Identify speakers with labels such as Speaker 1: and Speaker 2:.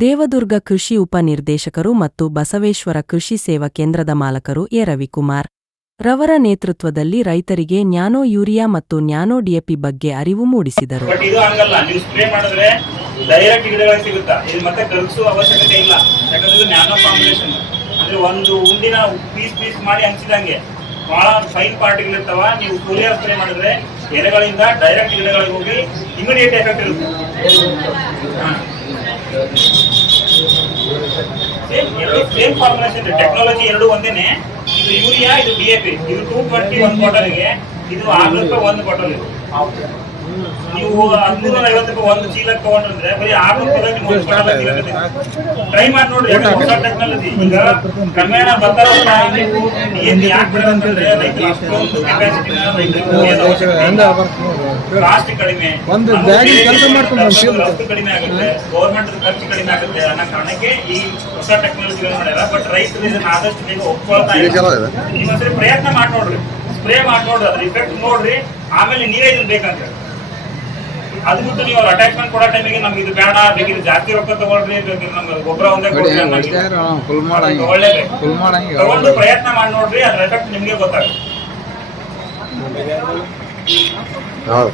Speaker 1: ದೇವದುರ್ಗ ಕೃಷಿ ಉಪನಿರ್ದೇಶಕರು ಮತ್ತು ಬಸವೇಶ್ವರ ಕೃಷಿ ಸೇವಾ ಕೇಂದ್ರದ ಮಾಲಕರು ಎ. ರವಿಕುಮಾರ್. ರವರ ನೇತೃತ್ವದಲ್ಲಿ ರೈತರಿಗೆ ನ್ಯಾನೋ ಯೂರಿಯಾ ಮತ್ತು ನ್ಯಾನೋ ಡಿಎಪಿ ಬಗ್ಗೆ ಅರಿವು ಮೂಡಿಸಿದರು.
Speaker 2: ಒಂದು ಉಂಡಿನ ಪೀಸ್ ಪೀಸ್ ಮಾಡಿ ಹಂಚಿದಂಗೆ ಬಹಳ ಫೈನ್ ಪಾರ್ಟಿಗಳು ಇರ್ತಾವ. ನೀವು ಸೂರ್ಯ ಸ್ಪ್ರೇ ಮಾಡಿದ್ರೆ ಎಲೆಗಳಿಂದ ಡೈರೆಕ್ಟ್ ಗಿಡಗಳಿಗೆ ಹೋಗಿ ಇಮಿಡಿಯೇಟ್ ಎಫೆಕ್ಟ್ ಇರುತ್ತೆ. ಸೇಮ್ ಎರಡು ಸೇಮ್ ಫಾರ್ಮುಲೇಷನ್ ಟೆಕ್ನಾಲಜಿ ಎರಡು ಒಂದೇನೆ. ಇದು ಯೂರಿಯಾ ಇದು ಡಿ ಎ ಪಿ ಇದು ಟೂ ಟ್ವೆಂಟಿ ಒಂದು ಬಾಟಲ್ಗೆ ಇದು ಆರು ರೂಪಾಯಿ ಒಂದು ಬಾಟಲ್ ಇದು ನೀವು ಹದಿಮೂರ ಐವತ್ತು ರೂಪಾಯಿ ಒಂದು ಚೀಲ ತಗೊಂಡ್ರೆ ಬರೀ ಆರು ರೂಪಾಯಿ ನಿಮ್ಗೆ ಒಂದು ಬಾಟಲ್ ಸಿಗುತ್ತೆ ಟ್ರೈ ಮಾಡಿ ನೋಡ್ರಿ ಯಾಕಂದ್ರೆ ಹೊಸ ಟೆಕ್ನಾಲಜಿ ಈಗ ಕ್ರಮೇಣ ಏನ್ ಯಾಕೆ ರೈತರು ಅಷ್ಟೊಂದು ಕೆಪಾಸಿಟಿನ ರೈತರಿಗೆ ಕಾಸ್ಟ್ ಕಡಿಮೆ.
Speaker 3: ಒಂದು
Speaker 2: ಬ್ಯಾಗ್
Speaker 3: ಕೆಲಸ ಮಾಡ್ಕೊಂಡು
Speaker 2: ರಫ್ತು ಕಡಿಮೆ ಆಗುತ್ತೆ. ಗೌರ್ಮೆಂಟ್ ಖರ್ಚು ಕಡಿಮೆ ಆಗುತ್ತೆ ಅನ್ನೋ ಕಾರಣಕ್ಕೆ ಈ ಹೊಸ ಟೆಕ್ನಾಲಜಿ ಮಾಡ್ಯಾರ. ಬಟ್ ರೈತರು ಇದನ್ನ ಆದಷ್ಟು ಬೇಗ ಒಪ್ಕೊಳ್ತಾ ಇಲ್ಲ. ನೀವು ಒಂದ್ಸರಿ ಪ್ರಯತ್ನ ಮಾಡಿ ನೋಡ್ರಿ. ಸ್ಪ್ರೇ ಮಾಡಿ ನೋಡ್ರಿ. ಅದ್ರ ಇಫೆಕ್ಟ್ ನೋಡ್ರಿ. ಆಮೇಲೆ ನೀವೇ ಇದನ್ನ ಬೇಕಂತ ಹೇಳಿ. ಅದು ಬಿಟ್ಟು ನೀವು ಅಟ್ಯಾಚ್ಮೆಂಟ್ ಕೊಡೋ ಟೈಮಿಗೆ ನಮ್ಗೆ ಇದು ಬೇಡ ಬೇಕಿದ್ರೆ ಜಾಸ್ತಿ ರೊಕ್ಕ ತಗೊಳ್ರಿ ಬೇಕಿದ್ರೆ ನಮ್ಗೆ ಗೊಬ್ಬರ ಒಂದೇ ಕೊಡ್ರಿ
Speaker 3: ಒಳ್ಳೇದು
Speaker 2: ತಗೊಂಡು ಪ್ರಯತ್ನ ಮಾಡಿ ನೋಡ್ರಿ ಅದ್ರ ಎಫೆಕ್ಟ್ ನಿಮ್ಗೆ ಗೊತ್ತಾಗುತ್ತೆ.
Speaker 4: 然后